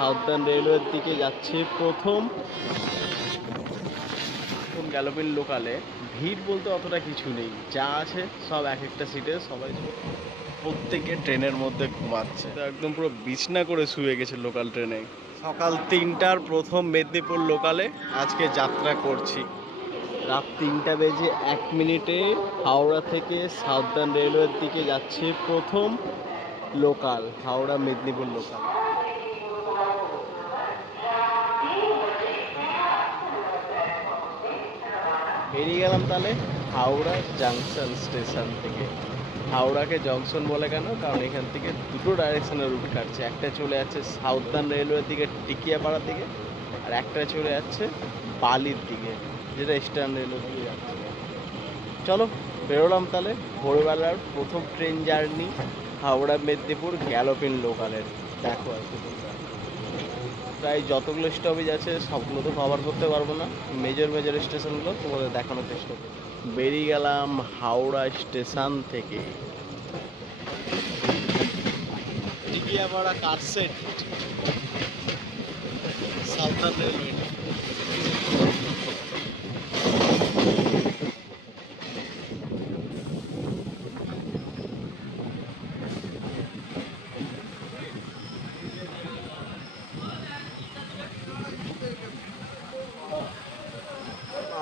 Southern রেলওয়ের দিকে যাচ্ছে প্রথম। প্রথম গ্যালোপিন লোকালে ভিড় বলতে অতটা কিছু নেই। যা আছে সব এক একটা সিটে সবাই প্রত্যেকে ট্রেনের মধ্যে ঘুমাচ্ছে। তো একদম পুরো বিছনা করে শুয়ে গেছে লোকাল ট্রেনে সকাল তিনটার প্রথম মেদিনীপুর লোকালে আজকে যাত্রা করছি। রাত তিনটা বেজে এক মিনিটে হাওড়া থেকে সাউদার্ন রেলওয়ের দিকে যাচ্ছে প্রথম লোকাল হাওড়া মেদিনীপুর লোকাল। বেরিয়ে গেলাম তাহলে হাওড়া জাংশন স্টেশন থেকে। হাওড়াকে জংশন বলে কেন? কারণ এখান থেকে দুটো ডাইরেকশনে রুট কাটছে। একটা চলে যাচ্ছে সাউদার্ন রেলওয়ের দিকে, টিকিয়াপাড়ার দিকে, আর একটা চলে যাচ্ছে বালির দিকে, যেটা ইস্টার্ন রেলওয়ের দিকে যাচ্ছে। চলো, বেরোলাম তাহলে ভোরবেলার প্রথম train journey Howrah Medinipur galloping লোকালের দেখো আর। প্রায় যতগুলো স্টপেজ আছে, সবগুলো তো কভার করতে পারব না। মেজর মেজর স্টেশনগুলো তোমাদের দেখানোর চেষ্টা করব। বেরিয়ে গেলাম হাওড়া স্টেশন থেকে। টিকিয়াপাড়া কারসেট সাউথার্ন রেলওয়ে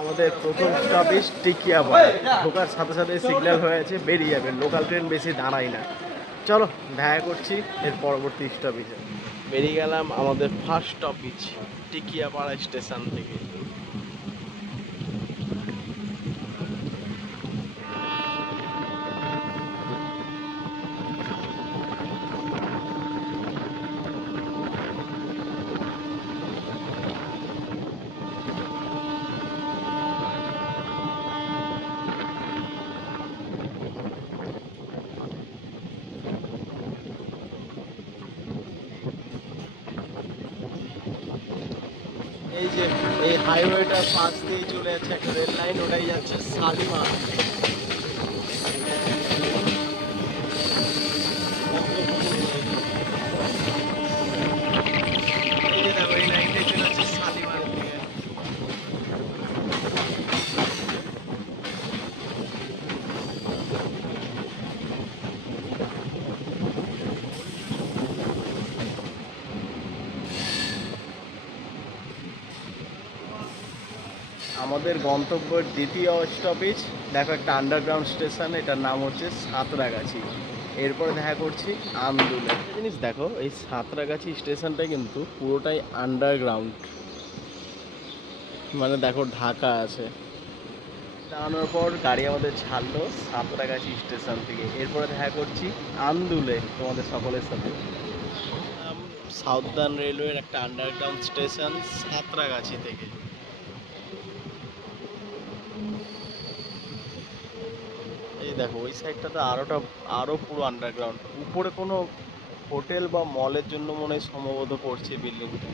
আমাদের প্রথম টিকিয়া টিকিয়াপাড়া ঢোকার সাথে সাথে সিগন্যাল হয়ে আছে বেরিয়ে যাবে। লোকাল ট্রেন বেশি দাঁড়ায় না। চলো, দেখা করছি এর পরবর্তী স্টপেজে বেরিয়ে গেলাম আমাদের ফার্স্ট স্টপেজ টিকিয়াপাড়া স্টেশন থেকে। এই যে এই হাইওয়েটা পাশ দিয়ে চলে যাচ্ছে একটা রেল লাইন ওটাই যাচ্ছে শালিমার। গন্তব্যের দ্বিতীয় স্টপেজ দেখো একটা আন্ডারগ্রাউন্ড স্টেশন এটার নাম হচ্ছে সাঁতরাগাছি। এরপরে দেখা করছি আন্দুলে। জিনিস দেখো, এই সাঁতরাগাছি স্টেশনটা কিন্তু পুরোটাই আন্ডারগ্রাউন্ড মানে দেখো ঢাকা আছে। দাঁড়ানোর পর গাড়ি আমাদের ছাড়লো সাঁতরাগাছি স্টেশন থেকে। এরপরে দেখা করছি আন্দুলে তোমাদের সকলের সাথে। সাউদার্ন রেলওয়ের একটা আন্ডারগ্রাউন্ড স্টেশন সাঁতরাগাছি থেকে। দেখো, ওই সাইডটাতে আরোটা, আরও পুরো আন্ডারগ্রাউন্ড উপরে কোনো হোটেল বা মলের জন্য মনে হয় সম্ভবত করছে বিল্ডিংটা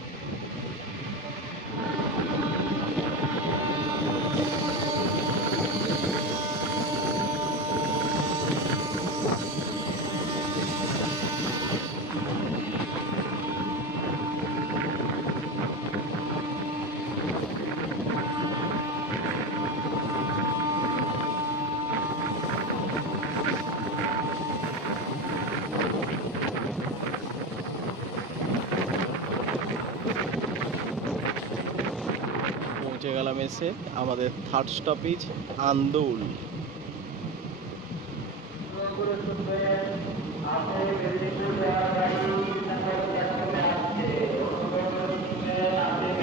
গেলাম এসে আমাদের থার্ড স্টপেজ আন্দোল।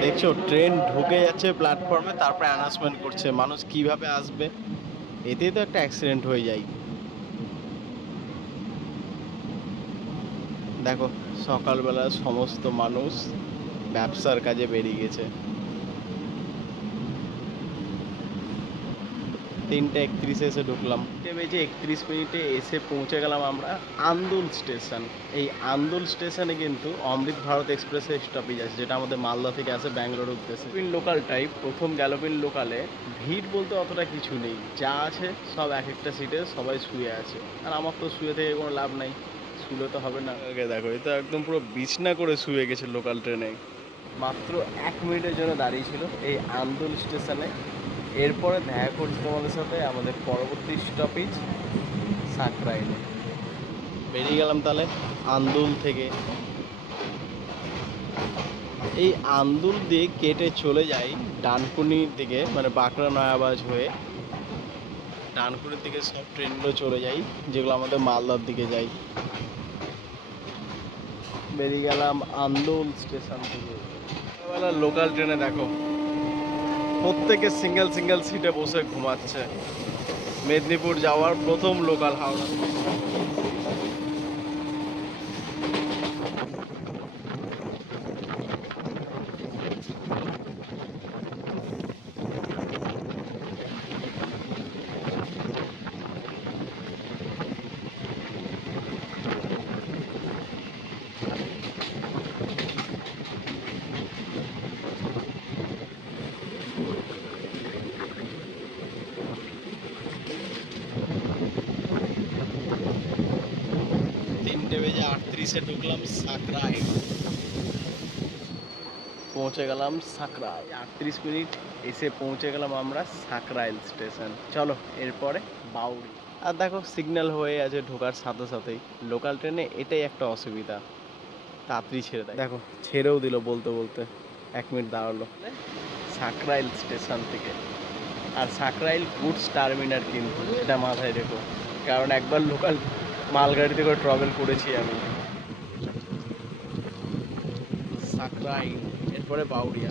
দেখছ ট্রেন ঢুকে যাচ্ছে প্ল্যাটফর্মে তারপরে অ্যানাউন্সমেন্ট করছে, মানুষ কীভাবে আসবে? এতেই তো একটা অ্যাক্সিডেন্ট হয়ে যায়। দেখো, সকালবেলা সমস্ত মানুষ ব্যবসার কাজে বেরিয়ে গেছে। তিনটে একত্রিশে এসে ঢুকলাম। বেজে একত্রিশ মিনিটে এসে পৌঁছে গেলাম আমরা আন্দুল স্টেশন। এই আন্দুল স্টেশনে কিন্তু অমৃত ভারত এক্সপ্রেসের স্টপেজ আছে যেটা আমাদের মালদা থেকে আসে ব্যাঙ্গালোর উদ্দেশ্যে গ্যালোপিন লোকাল টাইপ প্রথম গ্যালোপিন লোকালে ভিড় বলতে অতটা কিছু নেই। যা আছে সব এক একটা সিটে সবাই শুয়ে আছে। আর আমার তো শুয়ে থেকে কোনো লাভ নাই শুলে তো হবে না। আগে দেখো এটা একদম পুরো বিছনা করে শুয়ে গেছে লোকাল ট্রেনে মাত্র এক মিনিটের জন্য দাঁড়িয়েছিল এই আন্দোল স্টেশনে। এরপরে দেখা করছি তোমাদের সাথে আমাদের পরবর্তী স্টপেজ সাকরাইলে। বেরিয়ে গেলাম তাহলে আন্দুল থেকে। এই আন্দুল দিয়ে কেটে চলে যাই ডানকুনির দিকে মানে বাঁকড়া নয়াবাজ হয়ে। ডানকুনির দিকে সব ট্রেনগুলো চলে যাই যেগুলো আমাদের মালদার দিকে যাই। বেরিয়ে গেলাম আন্দোল স্টেশন থেকে। লোকাল ট্রেনে দেখো প্রত্যেকে সিঙ্গেল সিঙ্গেল সিটে বসে ঘুমাচ্ছে। মেদিনীপুর যাওয়ার প্রথম লোকাল হাওড়া তিনটে আটত্রিশে ঢুকলাম সাকরাই পৌঁছে গেলাম সাকরাই আটত্রিশ মিনিট এসে পৌঁছে গেলাম আমরা সাকরাইল স্টেশন। চলো এরপরে বাউরি আর দেখো সিগন্যাল হয়ে আছে ঢোকার সাথে সাথেই। লোকাল ট্রেনে এটাই একটা অসুবিধা। তাড়াতাড়ি ছেড়ে দেয়। দেখো ছেড়েও দিল বলতে বলতে। এক মিনিট দাঁড়াল। সাকরাইল স্টেশন থেকে। আর সাকরাইল গুডস টার্মিনাল কিন্তু এটা মাথায় রেখো। কারণ একবার লোকাল মালগাড়িতে করে ট্রাভেল করেছি আমি। সাকরাইল এরপরে বাউরিয়া।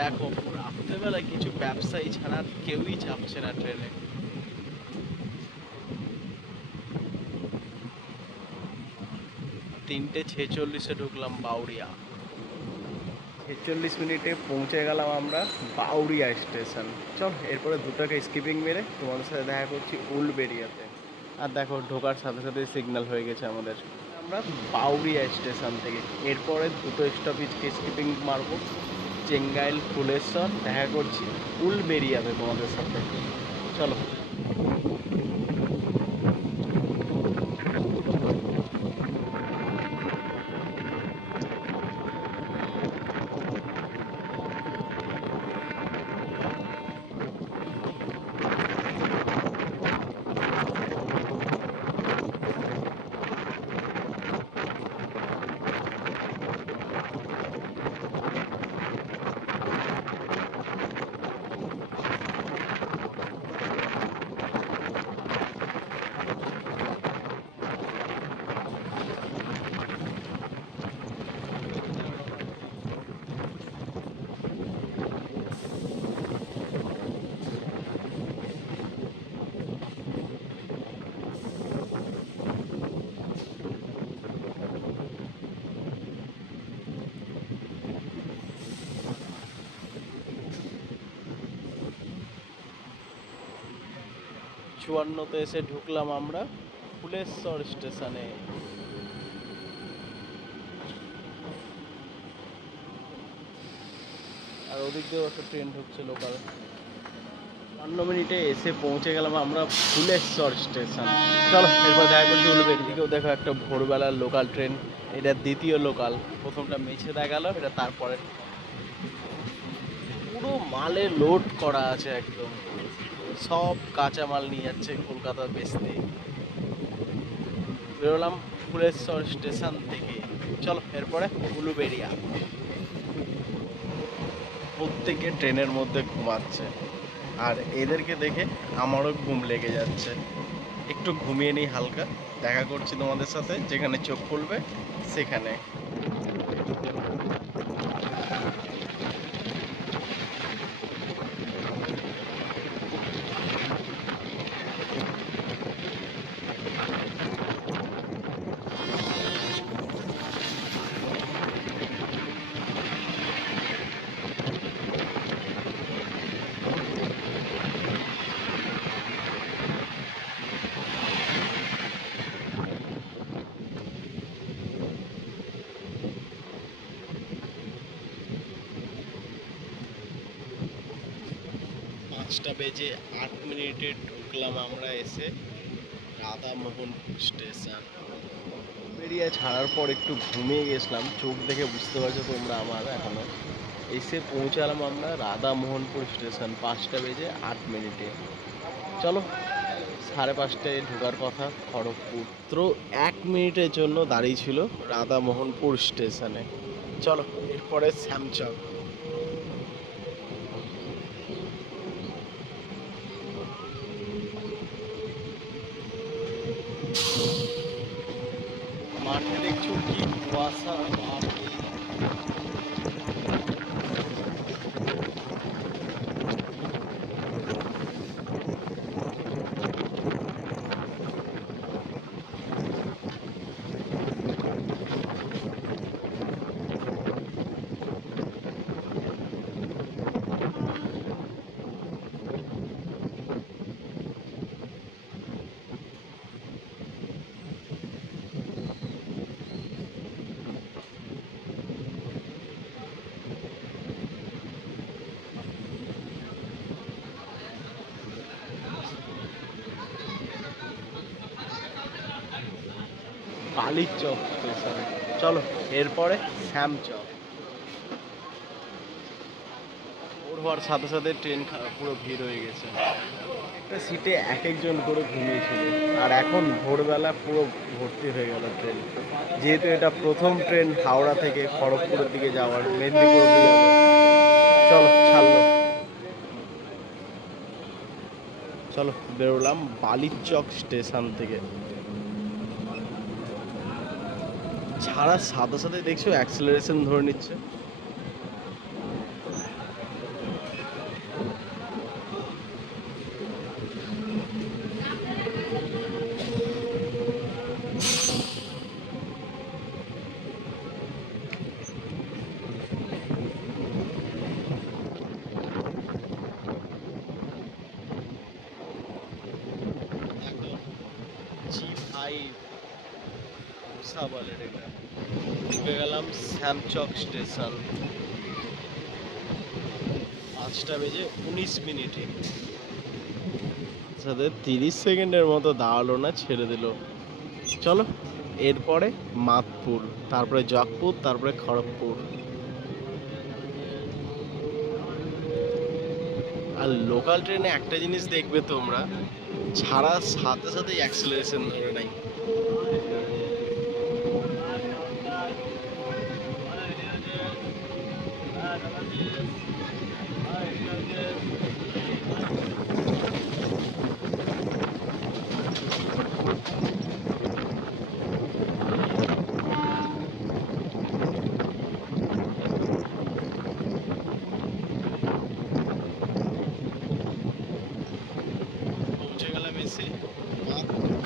দেখো রাত্রেবেলা কিছু ব্যবসায়ী ছাড়া আর কেউই চাপছে না ট্রেনে তিনটে ছেচল্লিশে ঢুকলাম বাউরিয়া ছেচল্লিশ মিনিটে পৌঁছে গেলাম আমরা বাউরিয়া স্টেশন। চল এরপরে দুটাকে স্কিপিং মেরে তোমাদের সাথে দেখা করছি উলবেরিয়াতে আর দেখো ঢোকার সাথে সাথে সিগন্যাল হয়ে গেছে আমাদের। আমরা বাউরিয়া স্টেশন থেকে এরপরে দুটো স্টপেজকে স্কিপিং মারবো। চেঙ্গাইল ফুলেশ্বর দেখা করছি উলবেরিয়াতে তোমাদের সাথে। চলো। চুয়ান্নতে এসে ঢুকলাম আমরা ফুলেশ্বর স্টেশনে। আর ওদিক দিয়েও একটা ট্রেন ঢুকছে লোকাল চুয়ান্ন মিনিটে এসে পৌঁছে গেলাম আমরা ফুলেশ্বর স্টেশন। চলো, এরপর দেখা করছি উলুবের। দিকেও দেখো একটা ভোরবেলার লোকাল ট্রেন এটা দ্বিতীয় লোকাল প্রথমটা মেছেদা গেল এটা তারপরে। পুরো মালে লোড করা আছে একদম। সব কাঁচামাল নিয়ে যাচ্ছে কলকাতা বেচতে। বেরোলাম ফুলেশ্বর স্টেশন থেকে। চলো, এরপরে উলুবেড়িয়া। প্রত্যেকে ট্রেনের মধ্যে ঘুমাচ্ছে। আর এদেরকে দেখে আমারও ঘুম লেগে যাচ্ছে। একটু ঘুমিয়ে নিই হালকা। দেখা করছি তোমাদের সাথে। যেখানে চোখ খুলবে, সেখানে। পাঁচটা বেজে আট মিনিটে ঢুকলাম আমরা এসে। রাধামোহন স্টেশন। বেরিয়ে ছাড়ার পর একটু ঘুমিয়ে গেছিলাম। চোখ দেখে বুঝতে পারছ তোমরা আমার এখনও। এসে পৌঁছালাম আমরা রাধামোহনপুর স্টেশন, পাঁচটা বেজে আট মিনিটে। চলো, সাড়ে পাঁচটায় ঢোকার কথা। খড়গপুর তো এক মিনিটের জন্য দাঁড়িয়ে ছিল রাধামোহনপুর স্টেশনে। চলো, এরপরে শ্যামচক। কুয়াশা কালীর চক স্টেশনে চলো এরপরে শ্যাম চক। ভোর হওয়ার সাথে সাথে ট্রেন পুরো ভিড় হয়ে গেছে। একটা সিটে এক একজন করে ঘুমিয়েছিল। আর এখন ভোরবেলা পুরো ভর্তি হয়ে গেল ট্রেন। যেহেতু এটা প্রথম ট্রেন হাওড়া থেকে খড়গপুরের দিকে যাওয়ার মেদিনীপুর চলো ছাড়লো। চলো বেরোলাম বালিচক স্টেশন থেকে। ছাড়ার সাথে সাথে দেখছ অ্যাক্সেলারেশন ধরে নিচ্ছে জি ফাইভ উষা বলে এটা ঢুকে গেলাম শ্যামচক স্টেশন। পাঁচটা বেজে উনিশ মিনিটে। সাথে তিরিশ সেকেন্ডের মতো দাঁড়াল না, ছেড়ে দিল। চলো, এরপরে মাতপুর, তারপরে জগপুর, তারপরে খড়গপুর। আর লোকাল ট্রেনে একটা জিনিস দেখবে তোমরা ছাড়া সাথে সাথে অ্যাক্সেলারেশন ধরে নাই।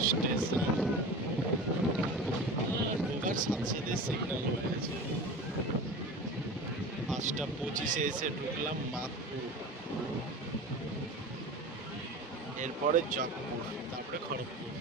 স্টেশন সাথে সাথে সিগন্যাল হয়ে গেছে পাঁচটা পঁচিশে এসে ঢুকলাম মাতপুর এরপরে জগপুর তারপরে খড়গপুর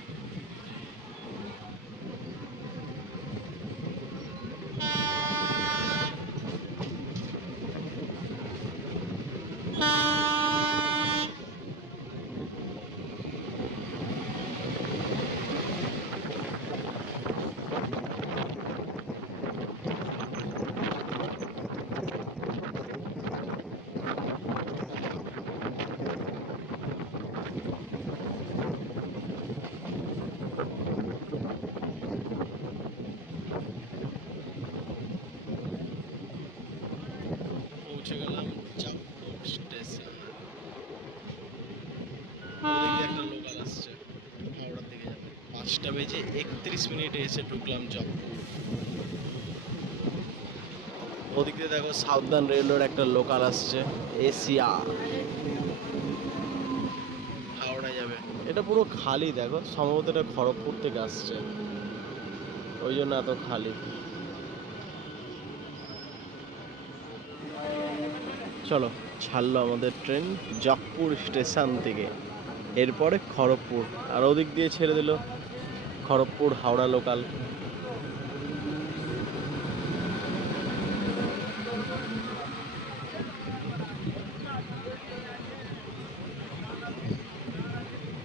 পৌঁছে গেলাম জগপুর স্টেশন ওদিকে একটা লোকাল আসছে হাওড়ার দিকে যাবে পাঁচটা বেজে একত্রিশ মিনিটে এসে ঢুকলাম জগপুর ওদিক দিয়ে দেখো সাউদার্ন রেলওয়ের একটা লোকাল আসছে এশিয়া হাওড়া যাবে। এটা পুরো খালি দেখো সম্ভবত এটা খড়গপুর থেকে আসছে। ওই জন্য এত খালি। চলো ছাড়লো আমাদের ট্রেন জগপুর স্টেশন থেকে এরপরে খড়গপুর আর ওদিক দিয়ে ছেড়ে দিল খড়গপুর হাওড়া লোকাল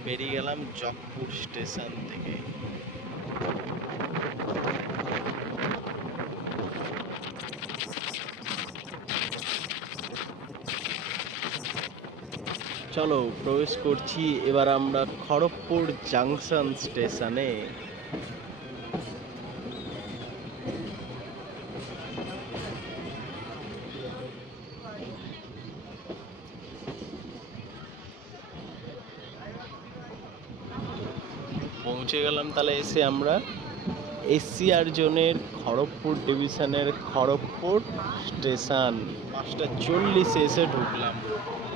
বেরিয়ে গেলাম জকপুর স্টেশন। চলো প্রবেশ করছি, এবার আমরা খড়গপুর জাংশন স্টেশনে। পৌঁছে গেলাম তাহলে এসে আমরা এসিআর জোনের খড়গপুর ডিভিশনের খড়গপুর স্টেশন। পাঁচটা চল্লিশে এসে ঢুকলাম।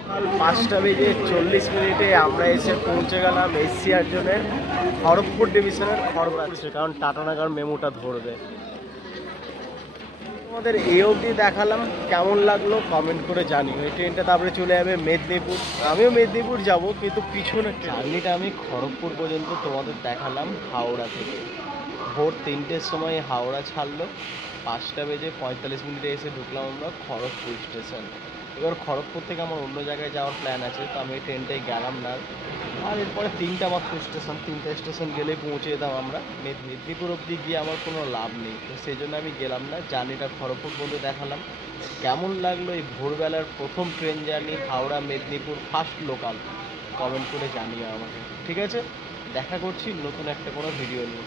সকাল পাঁচটা বেজে চল্লিশ মিনিটে আমরা এসে পৌঁছে গেলাম এশিয়ার জনের খড়গপুর ডিভিশনের খড়গপুর কারণ টাটানাগার মেমোটা ধরবে। আমাদের এই অবধি দেখালাম, কেমন লাগল কমেন্ট করে জানি ওই ট্রেনটা তারপরে চলে যাবে মেদিনীপুর। আমিও মেদিনীপুর যাব, কিন্তু পিছনে জার্নিটা আমি খড়গপুর পর্যন্ত তোমাদের দেখালাম হাওড়া থেকে। ভোর তিনটের সময় হাওড়া ছাড়লো, পাঁচটা বেজে পঁয়তাল্লিশ মিনিটে এসে ঢুকলাম আমরা খড়গপুর স্টেশন এবার খড়গপুর থেকে আমার অন্য জায়গায় যাওয়ার প্ল্যান আছে, তো আমি এই ট্রেনটায় গেলাম না। আর এরপরে তিনটা মাত্র স্টেশন তিনটা স্টেশন গেলেই পৌঁছে যেতাম আমরা। মেদ- মেদিনীপুর অবধি গিয়ে আমার কোনো লাভ নেই। তো সেই জন্য আমি গেলাম না, জার্নিটা খড়গপুর বলে দেখালাম। কেমন লাগল এই ভোরবেলার প্রথম train journey Howrah, Medinipur first local comment করে জানিও আমাকে। ঠিক আছে? দেখা করছি নতুন একটা কোনো ভিডিও নিয়ে।